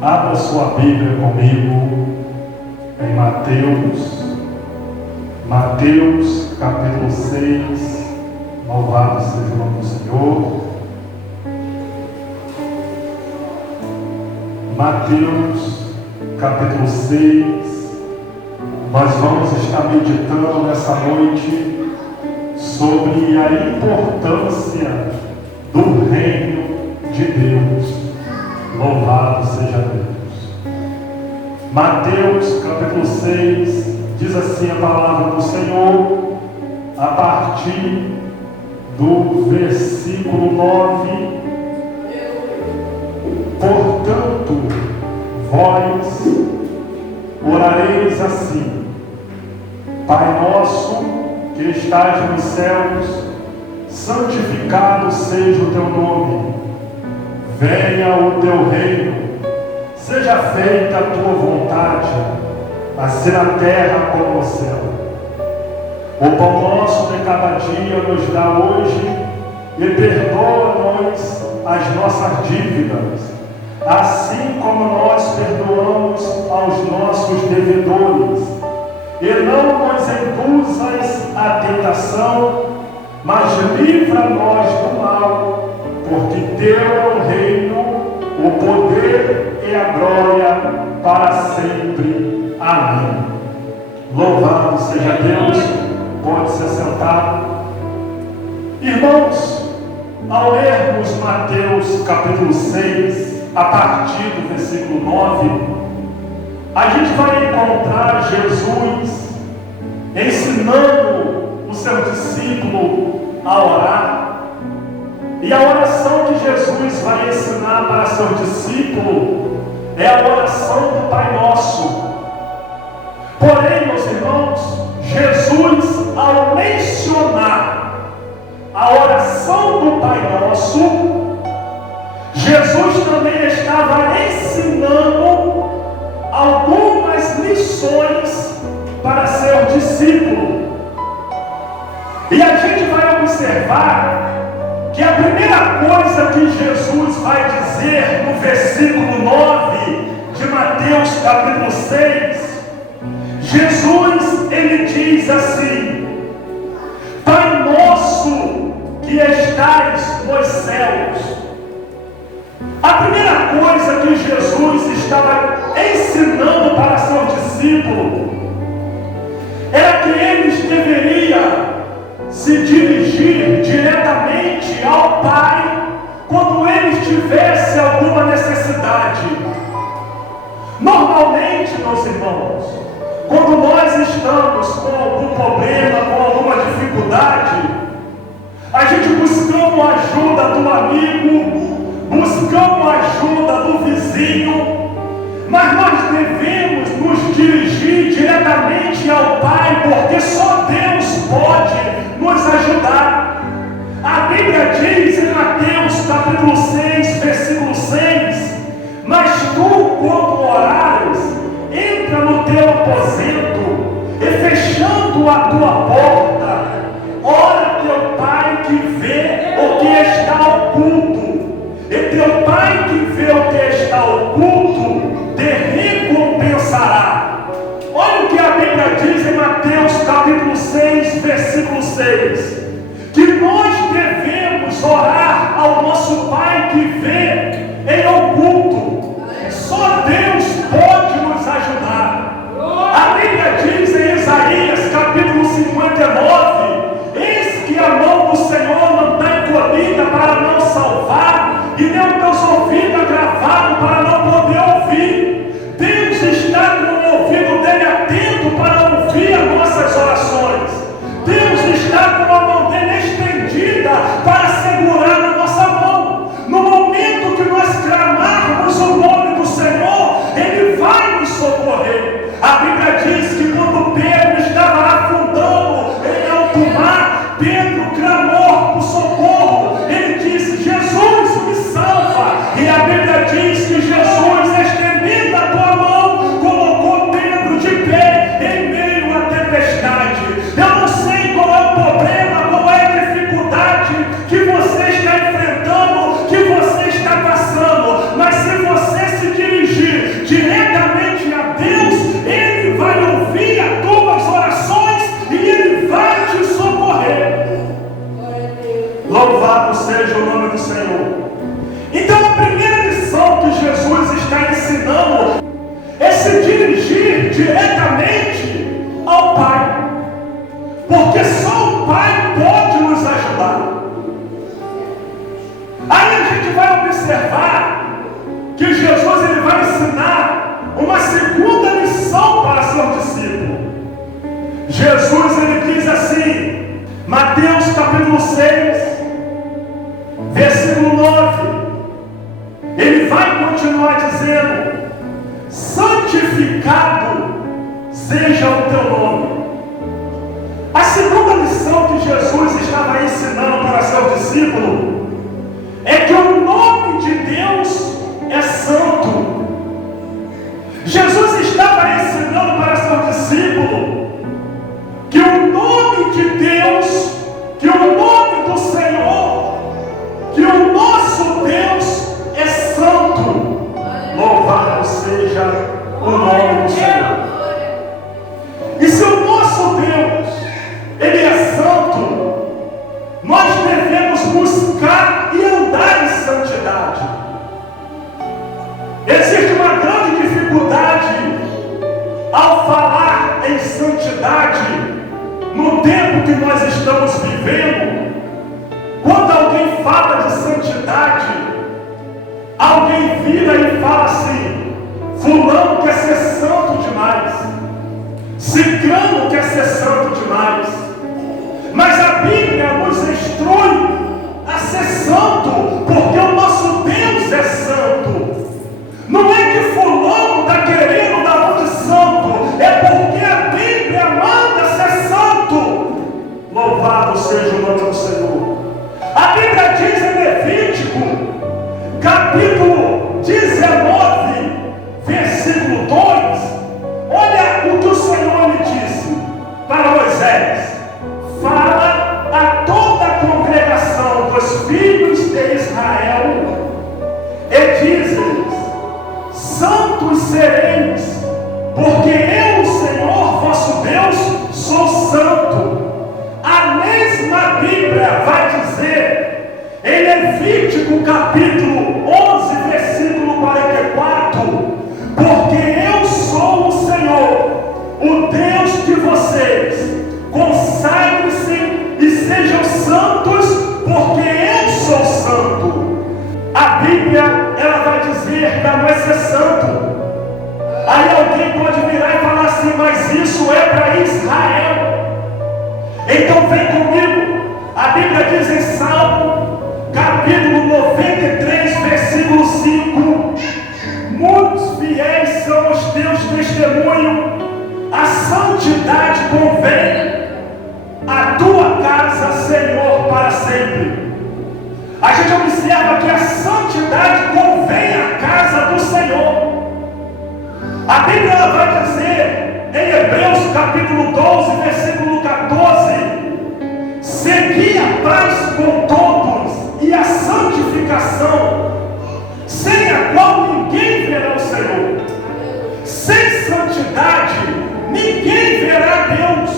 Abra sua Bíblia comigo em Mateus capítulo 6, louvado seja o nome do Senhor. Mateus capítulo 6, nós vamos estar meditando nessa noite sobre a importância do reino de Deus. Louvado seja Deus. Mateus capítulo 6 diz assim a palavra do Senhor, a partir do versículo 9: Portanto, vós orareis assim: Pai nosso que estás nos céus, santificado seja o teu nome. Venha o teu reino, seja feita a tua vontade, assim na terra como no céu. O pão nosso de cada dia nos dá hoje, e perdoa-nos as nossas dívidas, assim como nós perdoamos aos nossos devedores. E não nos induzas à tentação, mas livra-nos do mal, porque teu é o reino, o poder e a glória para sempre. Amém. Louvado seja Deus. Pode se assentar. Irmãos, ao lermos Mateus capítulo 6, a partir do versículo 9, a gente vai encontrar Jesus ensinando o seu discípulo a orar. E a oração que Jesus vai ensinar para seu discípulo é a oração do Pai Nosso. Porém, meus irmãos, Jesus, ao mencionar a oração do Pai Nosso, Jesus também estava ensinando algumas lições para seu discípulo. E a gente vai observar que a primeira coisa que Jesus vai dizer no versículo 9 de Mateus capítulo 6, Jesus, ele diz assim: Pai nosso que estais nos céus. A primeira coisa que Jesus estava ensinando para seu discípulo era que eles deveriam se dirigir diretamente ao Pai quando eles tivessem alguma necessidade. Normalmente, meus irmãos, quando nós estamos com algum problema, com alguma dificuldade, a gente buscamos a ajuda do amigo, buscamos a ajuda do vizinho, mas nós devemos nos dirigir diretamente ao Pai, porque só Deus pode nos ajudar. A Bíblia diz em Mateus capítulo 6, versículo 6: Mas tu, quando orares, entra no teu aposento, e fechando a tua porta, ora teu Pai que vê o que está oculto, e teu Pai que vê o que está oculto te recompensará. Olha o que a Bíblia diz em Mateus capítulo 6, versículo 6: que nós devemos orar ao nosso Pai que vê em oculto. Só Deus pode nos ajudar. A Bíblia diz em Isaías capítulo 59: Eis que a mão do Senhor não está encolhida para não salvar, e nem os teus ouvidos agravados para não diretamente ao Pai. Porque só o Pai pode nos ajudar. Aí a gente vai observar que Jesus ele vai ensinar uma segunda lição para seu discípulo. Jesus ele diz assim, Mateus capítulo 6, versículo 9, ele vai continuar dizendo: santificado seja o teu nome. A segunda lição que Jesus estava ensinando para seu discípulo é que o nome de Deus é santo. Jesus estava ensinando para seu discípulo que o nome de Deus, que o nome do Senhor, que o nosso Deus é santo. Louvado seja o nome do Senhor. E se o nosso Deus ele é santo, nós devemos buscar e andar em santidade. Existe uma grande dificuldade ao falar em santidade no tempo que nós estamos vivendo. Quando alguém fala de santidade, alguém vira e fala assim: fulano quer ser santo demais, ciclano quer ser santo demais. Mas a Bíblia nos instrui a ser santo, porque o nosso Deus é santo. Não é que fulano está querendo dar um de santo, é porque a Bíblia manda ser santo. Louvado seja o nome do Senhor. A Bíblia diz em Levítico, capítulo 19, versículo 2, olha o que o Senhor lhe disse para Moisés: fala a toda a congregação dos filhos de Israel e diz-lhes: santos sereis, porque eu, o Senhor vosso Deus, sou santo. A mesma Bíblia vai dizer em Levítico capítulo 11, versículo 44: porque eu sou o Senhor, o Deus de vocês. Consagrem-se e sejam santos, porque eu sou santo. A Bíblia, ela vai dizer para nós ser santo. Aí alguém pode virar e falar assim: mas isso é para Israel. Então vem comigo. A Bíblia diz em Salmo, capítulo 93, versículo 5: muitos fiéis são os teus testemunhos, a santidade convém a tua casa, Senhor, para sempre. A gente observa que a santidade convém à casa do Senhor. A Bíblia ela vai dizer em Hebreus capítulo 12, versículo 14: segui a paz com todos e a santificação, sem a qual ninguém verá o Senhor. Sem santidade ninguém verá Deus.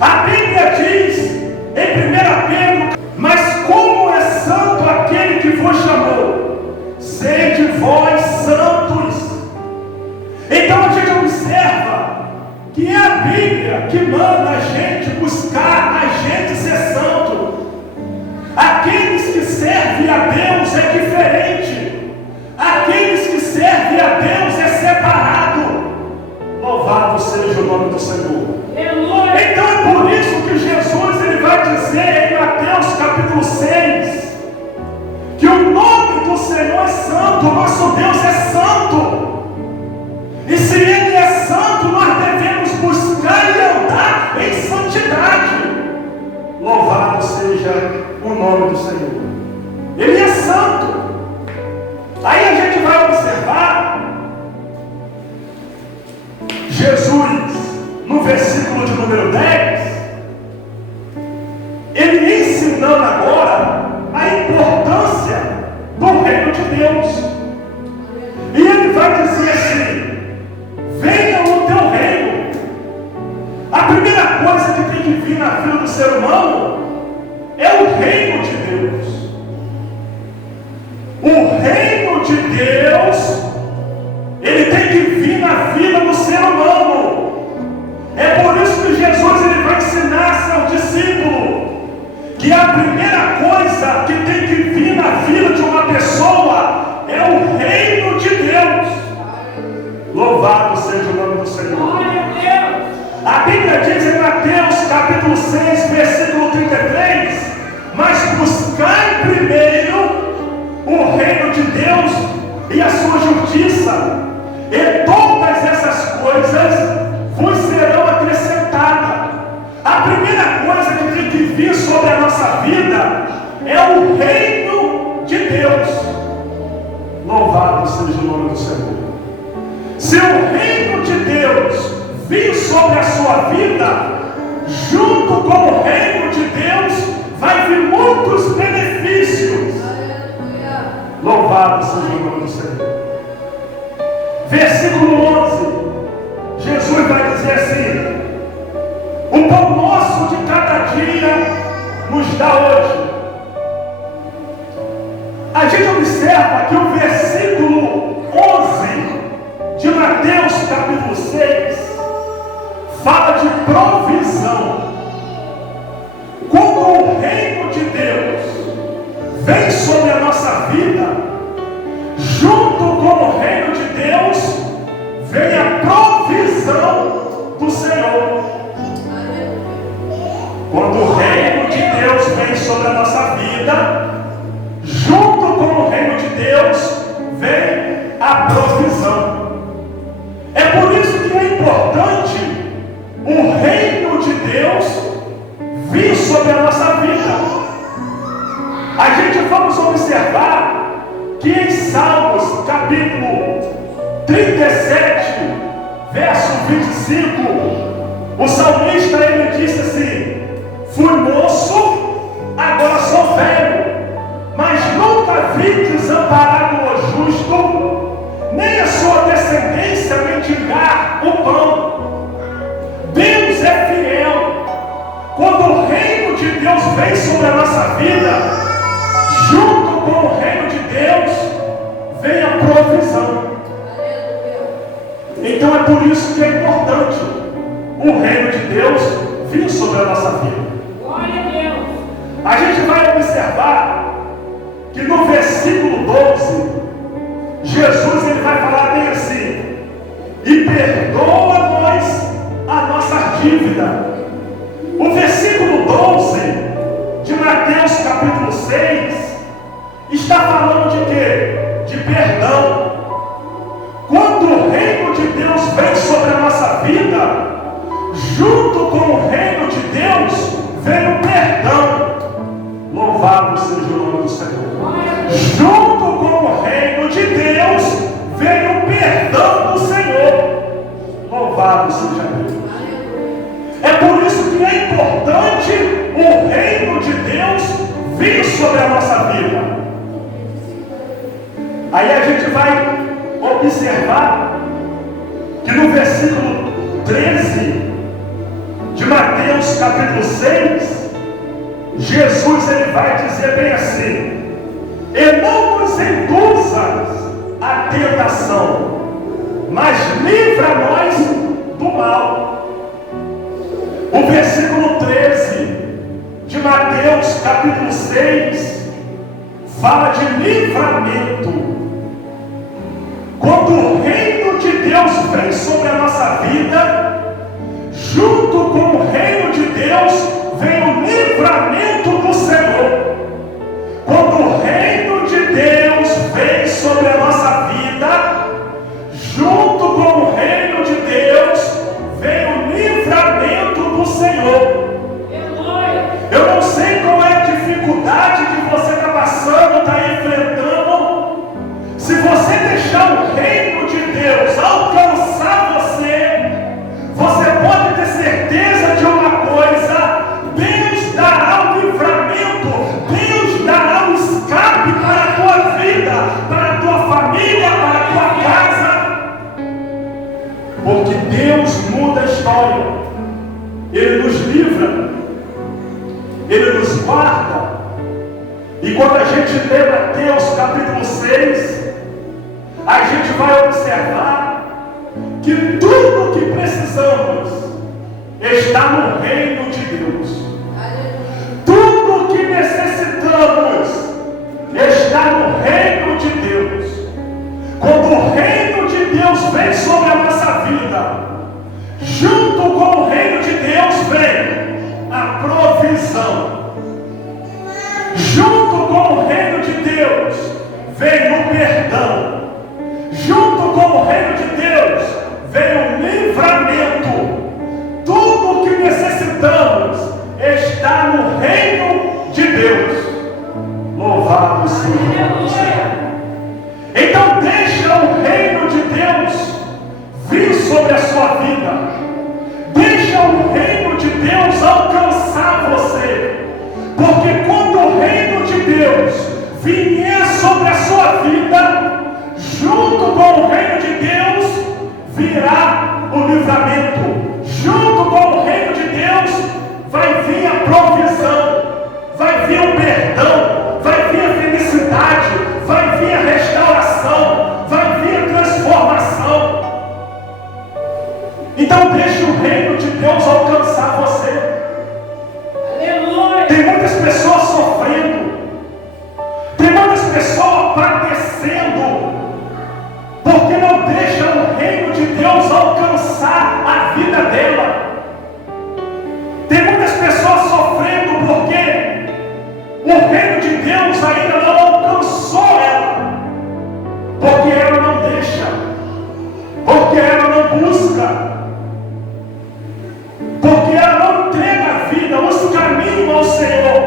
A Bíblia diz em 1 Pedro: mas como é santo aquele que vos chamou, sede vós santos. Então a gente observa que é a Bíblia que manda a gente buscar, a gente ser santo. Aqueles que servem a Deus é diferente. Aqueles que servem a Deus é separado. Louvado seja o nome do Senhor. Então é por isso que Jesus ele vai dizer em Mateus capítulo 6 que o nome do Senhor é santo, o nosso Deus é santo. E se Ele é santo, nós devemos buscar e andar em santidade. Louvado seja o nome do Senhor. Ele é santo. Aí a gente vai observar Jesus, no versículo de número 10, ele ensinando agora a importância do reino de Deus. E ele vai dizer assim: venha o teu reino. A primeira coisa que tem que vir na vida do ser humano é o reino de Deus. O reino de Deus, ele tem que vir na vida do ser Louvado seja o nome do Senhor. A Bíblia diz em Mateus capítulo 6, versículo 33, mas buscai primeiro o reino de Deus e a sua justiça, e todas essas coisas vos serão acrescentadas. A primeira coisa que tem que vir sobre a nossa vida é o reino de Deus. Louvado seja o nome do Senhor. Se o reino de Deus vir sobre a sua vida, junto com o reino de Deus vai vir muitos benefícios. Louvado seja o nome do Senhor. Versículo 11, Jesus vai dizer assim: o pão nosso de cada dia nos dá hoje. A gente observa que o versículo 11 de Mateus capítulo 6 fala de provisão. Quando o reino de Deus vem sobre a nossa vida, junto com o reino de Deus vem a provisão do Senhor. Quando o reino de Deus vem sobre a nossa vida, junto com o reino de Deus vem a provisão. É por isso que é importante o reino de Deus vir sobre a nossa vida. A gente vamos observar que em Salmos capítulo 37, verso 25, o salmista ele disse assim: fui moço, agora sou velho, mas nunca vi desamparado o justo, nem a sua descendência mendigar o pão. Deus é fiel. Quando o reino de Deus vem sobre a nossa vida, junto com o reino de Deus vem a provisão. Então é por isso que é importante o reino de Deus vir sobre a nossa vida. Glória a Deus. A gente vai observar que no versículo 12, Jesus ele vai falar bem assim: e perdoa-nos a nossa dívida. O versículo 12 de Mateus capítulo 6 está falando de quê? De perdão. Quando o reino de Deus vem sobre a nossa vida, junto com o reino de Deus vem o perdão. Louvado seja o nome do Senhor. Junto com o reino de Deus vem o perdão do Senhor. Louvado seja Deus. É por isso que é importante o reino de Deus vir sobre a nossa vida. Aí a gente vai observar que no versículo 13 de Mateus capítulo 6, Jesus ele vai dizer bem assim: e não nos induzas à tentação, mas livra-nos do mal. O versículo 13 de Mateus capítulo 6 fala de livramento. Quando o reino de Deus vem sobre a nossa vida, junto com o reino de Deus vem o livramento do Senhor. Quando o reino de Deus vem sobre a nossa vida, junto com o reino de Deus vem o livramento do Senhor. Eu não sei qual é a dificuldade que você está passando, está enfrentando. Se você deixar o reino de Deus alcançar você, você pode ter certeza de uma coisa: Deus dará o livramento, Deus dará o escape para a tua vida, para a tua família, para a tua casa. Porque Deus muda a história. Ele nos livra, Ele nos guarda. E quando a gente lê Mateus capítulo 6, a gente vai observar que tudo o que precisamos está no reino de Deus. Tudo o que necessitamos está no reino de Deus. Quando o reino de Deus vem sobre a nossa junto com o reino de Deus vem a provisão. Junto com o reino de Deus vem o perdão. Junto com o reino de Deus vem o livramento. Tudo o que necessitamos está no reino de Deus. Louvado seja o Senhor. Então deixa o reino de Deus vir sobre a sua vida. Deixa o reino de Deus alcançar você. Porque quando o reino de Deus vier sobre a sua vida, junto com o reino de Deus virá o livramento. Junto com o reino de Deus vai vir a provisão, vai vir o perdão, vai vir a felicidade, vai vir a restauração, vai vir a transformação. Então deixe o reino de Deus alcançar você. Aleluia. Tem muitas pessoas sofrendo, tem muitas pessoas padecendo, porque não deixa o reino de Deus alcançar a vida dela. Tem muitas pessoas sofrendo porque o reino de Deus ainda não alcançou ela, porque ela não deixa, porque ela não busca, porque ela não entrega a vida, os caminhos ao Senhor.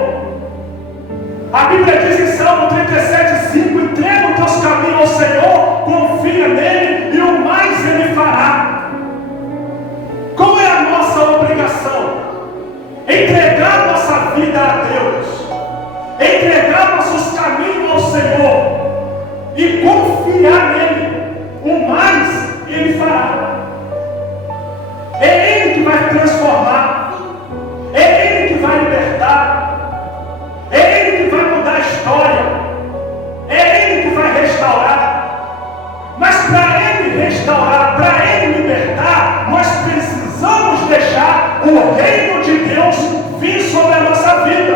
A Bíblia diz em Salmo 37:5: entrega os teus caminhos ao Senhor, confia nele e o mais ele fará. Qual é a nossa obrigação? Entregar nossa vida a Deus, entregar nossos caminhos ao Senhor e confiar nele. O mais ele fará. É ele que vai transformar, é ele que vai libertar, é ele que vai mudar a história, é ele que vai restaurar. Mas para ele restaurar, para ele libertar, nós precisamos deixar o reino de Deus vir sobre a nossa vida.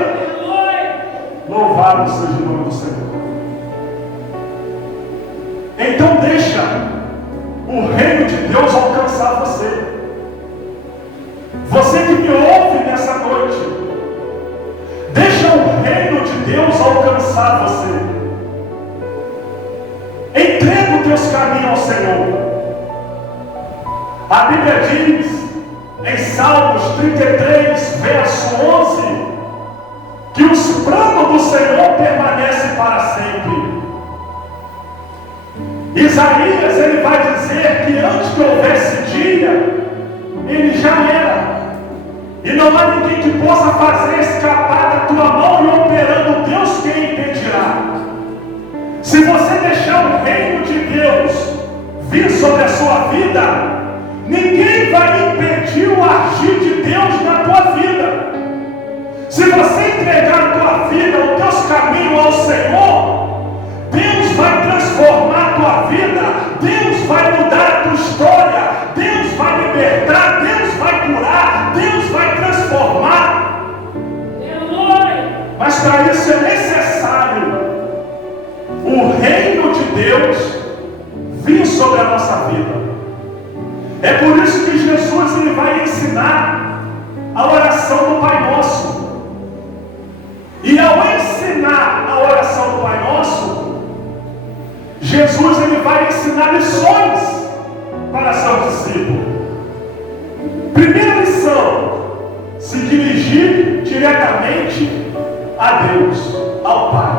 Louvado seja o nome do Senhor. Então deixa o reino de Deus alcançar você. Você que me ouve nessa noite, deixa o reino de Deus alcançar você. Entrega os teus caminhos ao Senhor. A Bíblia diz em Salmos 33, verso 11, que os planos do Senhor permanecem para sempre. Isaías, ele vai dizer que antes que houvesse dia, ele já era. E não há ninguém que possa fazer escapar da tua mão, e operando Deus, quem impedirá? Se você deixar o reino de Deus vir sobre a sua vida, ninguém vai impedir o agir de Deus na tua vida. Se você entregar a tua vida, os teus caminhos ao Senhor, Deus vai transformar a tua vida, Deus vai mudar a tua história, Deus vai libertar, Deus vai curar, Deus vai transformar. Mas para isso é necessário o reino de Deus vir sobre a nossa vida. É por isso que Jesus ele vai ensinar a oração do Pai Nosso. E ao ensinar a oração do Pai Nosso, Jesus ele vai ensinar lições para seu discípulo. Primeira lição: se dirigir diretamente a Deus, ao Pai.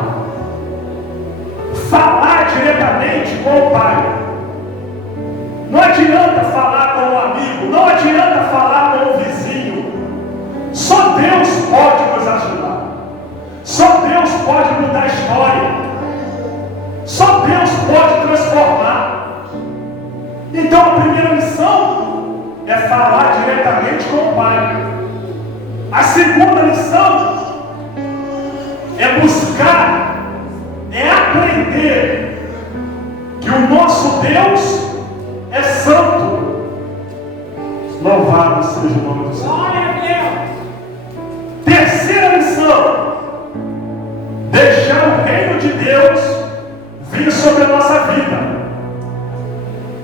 Falar diretamente com o Pai. Não adianta falar com um amigo, não adianta falar com um vizinho. Só Deus pode nos ajudar. Só Deus pode mudar a história. Só Deus pode transformar. Então a primeira lição é falar diretamente com o Pai. A segunda lição é buscar, é aprender que o nosso Deus é santo. Louvado seja o nome do Senhor. Terceira lição: deixar o reino de Deus vir sobre a nossa vida.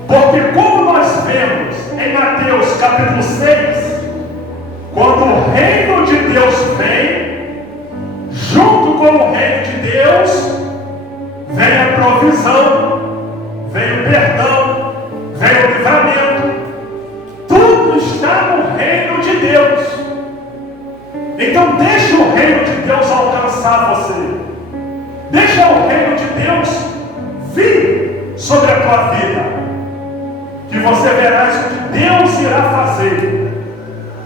Porque como nós vemos em Mateus capítulo 6, quando o reino de Deus vem, junto com o reino de Deus, vem a provisão, vem o perdão, vem o livramento. Tudo está no reino de Deus. Então deixa o reino de Deus alcançar você. Deixa o reino de Deus vir sobre a tua vida, que você verás o que Deus irá fazer.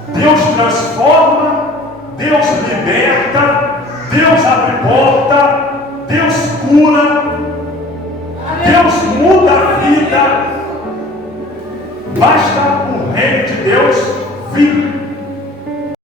Deus transforma, Deus liberta, Deus abre porta, Deus cura, Deus muda a vida. Basta o reino de Deus vir.